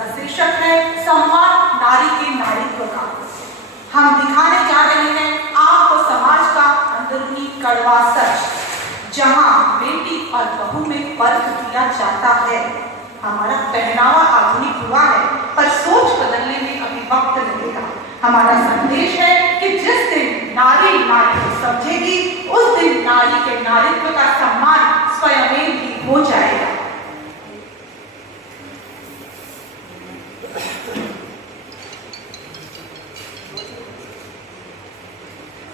जिसका शीर्षक है सम्मान नारी के नारीत्व का। हम दिखाने जा रहे हैं आपको समाज का अंदरूनी कड़वा सच, जहां बेटी और बहू में फर्क किया जाता है। हमारा पहनावा आधुनिक हुआ है, पर सोच बदलने में अभी वक्त लगेगा। हमारा संदेश है कि जिस दिन नारी नारी को समझेगी, उस दिन नारी के नारीत्व का सम्मान स्वयं ही हो जाएगा।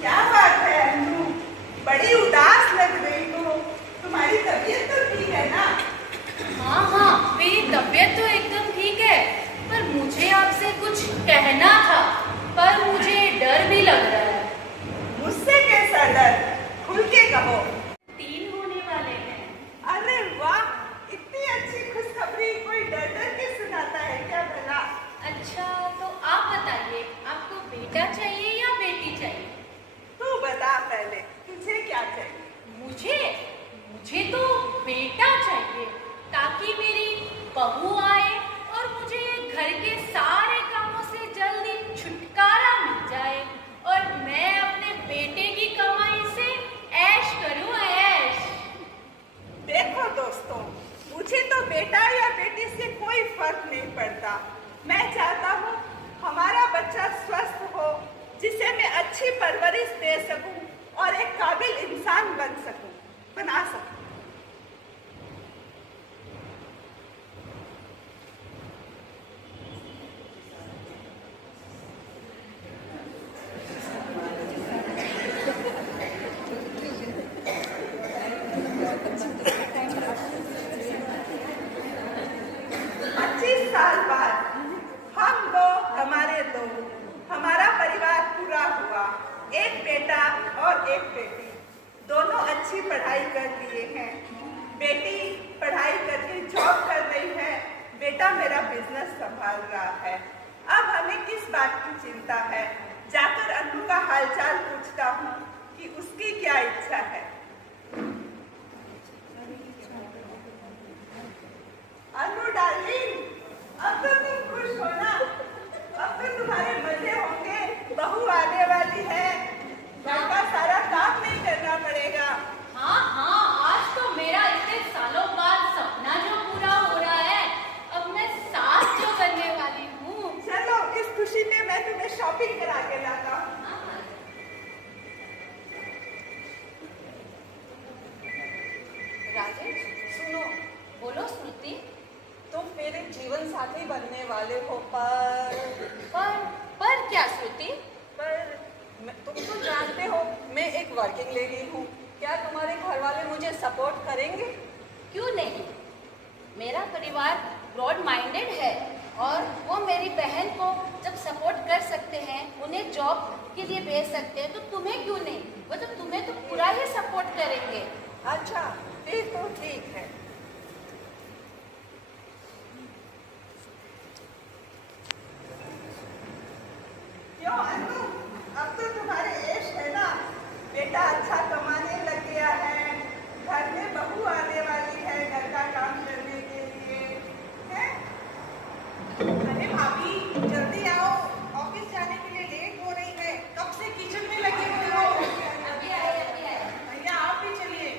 क्या बात है अन्नू, बड़ी उदास लग रही हो। तुम्हारी तबीयत तो ठीक है ना? हाँ, मेरी तबीयत तो एकदम ठीक है, पर मुझे आपसे कुछ कहना था, पर मुझे डर भी लग रहा है। मुझसे कैसा डर? खुल के कहो। 3 होने वाले हैं। अरे वाह, इतनी अच्छी खुशखबरी कोई डर डर के सुनाता है क्या भला? अच्छा, तो आप बताइए, आपको बेटा चाहिए या बेटी चाहिए? तू बता पहले, तुझे क्या चाहिए? मुझे तो बेटा चाहिए, ताकि मेरी बहू आए और मुझे घर के सारे कामों से जल्दी छुटकारा मिल जाए और मैं अपने बेटे की कमाई से ऐश करूं, ऐश। देखो दोस्तों, मुझे तो बेटा या बेटी से कोई फर्क नहीं पड़ता। मैं चाहता हूँ हमारा बच्चा स्वस्थ हो, जिसे मैं अच्छी परवरिश दे सकूं और एक काबिल इंसान बना सकूं। हमारा परिवार पूरा हुआ। एक बेटा और एक बेटी, दोनों अच्छी पढ़ाई कर लिए हैं। बेटी पढ़ाई करके जॉब कर रही है, बेटा मेरा बिजनेस संभाल रहा है। अब हमें किस बात की चिंता है? जाकर अन्नू का हालचाल पूछता हूँ कि उसकी क्या इच्छा है। अन्नू डार्लिंग, अब तो तुम खुश हो ना? अब तो तुम्हारे मजे होंगे, बहू आने वाली है, घर का सारा काम नहीं करना पड़ेगा। हाँ, आज तो मेरा इतने सालों बाद सपना जो पूरा हो रहा है। अब मैं सास जो बनने वाली हूँ। चलो, इस खुशी में मैं तुम्हें शॉपिंग करा के लाता हूँ। राजेश, सुनो। बोलो श्रुति। तुम मेरे जीवन साथी बनने वाले हो, पर क्या श्रुति? तुम तो जानते हो मैं एक वर्किंग लेडी हूँ। क्या तुम्हारे घर वाले मुझे सपोर्ट करेंगे? क्यों नहीं? मेरा परिवार ब्रॉड माइंडेड है और वो मेरी बहन को जब सपोर्ट कर सकते हैं, उन्हें जॉब के लिए भेज सकते हैं, तो तुम्हें क्यों नहीं? वो तो तुम्हें तो पूरा ही सपोर्ट करेंगे। अच्छा, ये तो ठीक है। क्यों अन्नू, अब तो तुम्हारे ऐश है ना? बेटा अच्छा कमाने लग गया है, घर में बहू आने वाली है घर का काम करने के लिए, है? अरे भाभी, जल्दी आओ, ऑफिस जाने के लिए लेट हो रही है। कब से किचन में लगी हुई हो? अभी आए। भैया आप भी चलिए।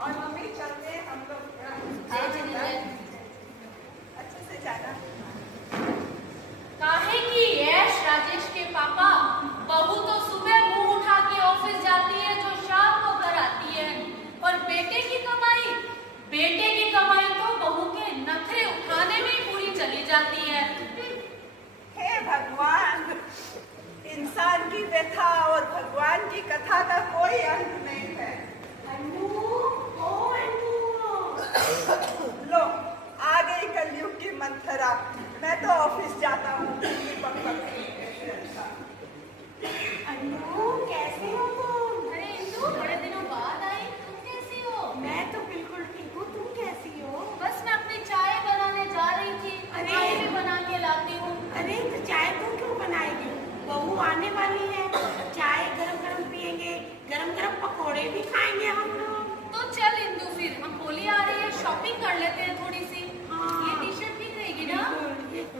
और मम्मी चलते हैं हम लोग। अच्छे से जाना। काहे की ऐश राजेश के पापा? बहू तो सुबह मुंह उठा के ऑफिस जाती है, जो शाम को घर आती है। और बेटे की कमाई तो बहू के नखरे उठाने में ही पूरी चली जाती है। हे भगवान, इंसान की व्यथा और भगवान की कथा का कोई अंत नहीं है। लो, आ गई कलयुग की मंथरा। मैं तो ऑफिस जाता हूँ। अन्नू, कैसी हो तुम? अरे इंदु, बड़े दिनों बाद आई, तुम कैसी हो? मैं तो बिल्कुल ठीक हूँ, तुम कैसी हो? बस मैं अपनी चाय बनाने जा रही थी। अरे! चाय भी बना के लाती हूँ। अरे तो चाय तुम क्यों बनाएगी? बहू आने वाली है, चाय गरम गरम पियेंगे, गरम गरम पकौड़े भी खाएंगे हम लोग। तो चल इंदु, फिर हम होली आ रही है, शॉपिंग कर लेते हैं थोड़ी सी। हाँ। ये टी शर्ट ठीक रहेगी ना? बिल्कुल, ये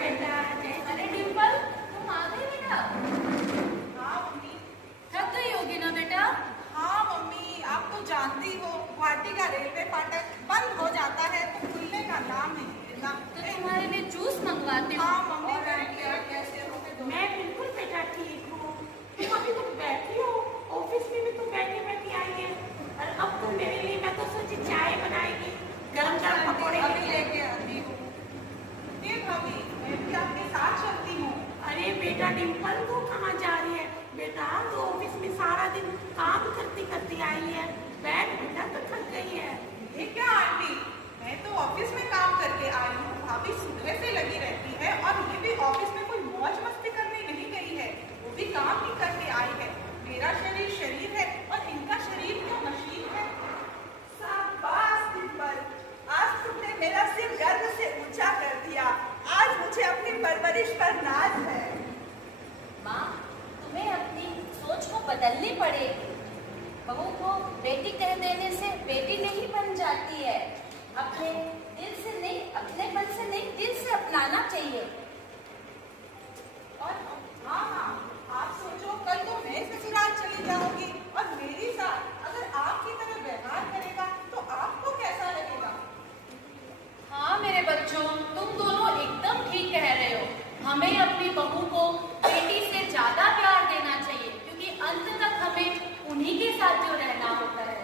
बेटा, जय अरे डिम्पल, तुम आ गई बेटा। हाँ मम्मी। थक गई होगी ना बेटा? हाँ मम्मी, आप तो जानती हो गुवाहाटी का रेलवे फाटक बंद हो जाता है तो खुलने का नाम नहीं लेता। तो तुम्हारे लिए जूस मंगवाती हूँ। हाँ मम्मी, कैसे हो? मैं बिल्कुल बेटा ठीक हूँ। तुम अभी तुम बैठी हो, ऑफिस में भी तुम बैठी बैठी आई है। और अब तुम मेरे लिए, मैं तो सोची चाय बनाएगी, गरम गरम पकौड़े अभी लेके आती हूँ। ये भाभी, मैं भी आपके साथ चलती हूँ। अरे बेटा डिम्पल, तू कहाँ जा रही है? बेटा तू ऑफिस में सारा दिन काम करती करती आई है, बैठ बेटा, तो थक गई है। ये क्या आंटी, मैं तो ऑफिस में काम करके आई हूँ। भाभी सुबह से लगी रहती है और ये भी ऑफिस में कोई मौज मस्ती करने नहीं गई है, वो भी काम ही करके आई है। मेरा शरीर शरीर है और इनका शरीर तो मशीन है। शाबाश डिम्पल, आज तुमने मेरा सिर गर्व से ऊंचा कर दिया। आज मुझे अपनी परवरिश पर नाज है। माँ, तुम्हें अपनी सोच को बदलनी पड़ेगी। बहू को बेटी कह देने से बेटी नहीं बन जाती है। अपने दिल से नहीं, अपने मन से नहीं, दिल से अपनाना चाहिए। और हाँ हाँ, आप सोचो कल तो मैं ससुराल चली जाऊंगी और मेरी साथ अगर आपकी तरह व्यवहार करेगा तो आपको कैसा लगेगा? हाँ मेरे बच्चों, तुम दोनों एकदम ठीक कह रहे हो। हमें अपनी बहू को बेटी से ज्यादा प्यार देना चाहिए, क्योंकि अंत तक हमें उन्हीं के साथ जो रहना होता है।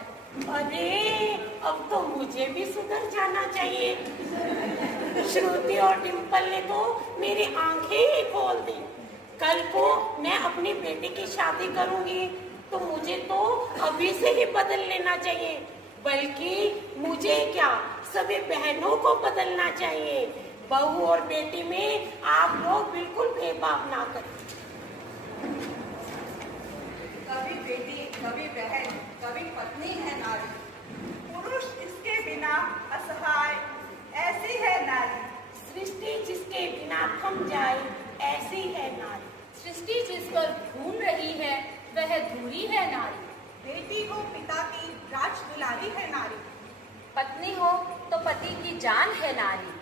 अरे अब तो मुझे भी सुधर जाना चाहिए। श्रुति और डिम्पल ने तो मेरी आंखें ही खोल दी। कल को मैं अपनी बेटी की शादी करूंगी तो मुझे तो अभी से ही बदल लेना चाहिए, बल्कि मुझे क्या, सभी बहनों को बदलना चाहिए। बहू और बेटी में आप लोग बिल्कुल भेदभाव ना करें। कभी बेटी, कभी बहन, कभी पत्नी है नारी। पुरुष इसके बिना असहाय, ऐसी है नारी। सृष्टि जिसके बिना थम जाए, ऐसी है नारी। सृष्टि जिस पर घूम रही है वह धूरी है नारी। बेटी हो पिता की राज दुलारी है नारी। पत्नी हो तो पति की जान है नारी।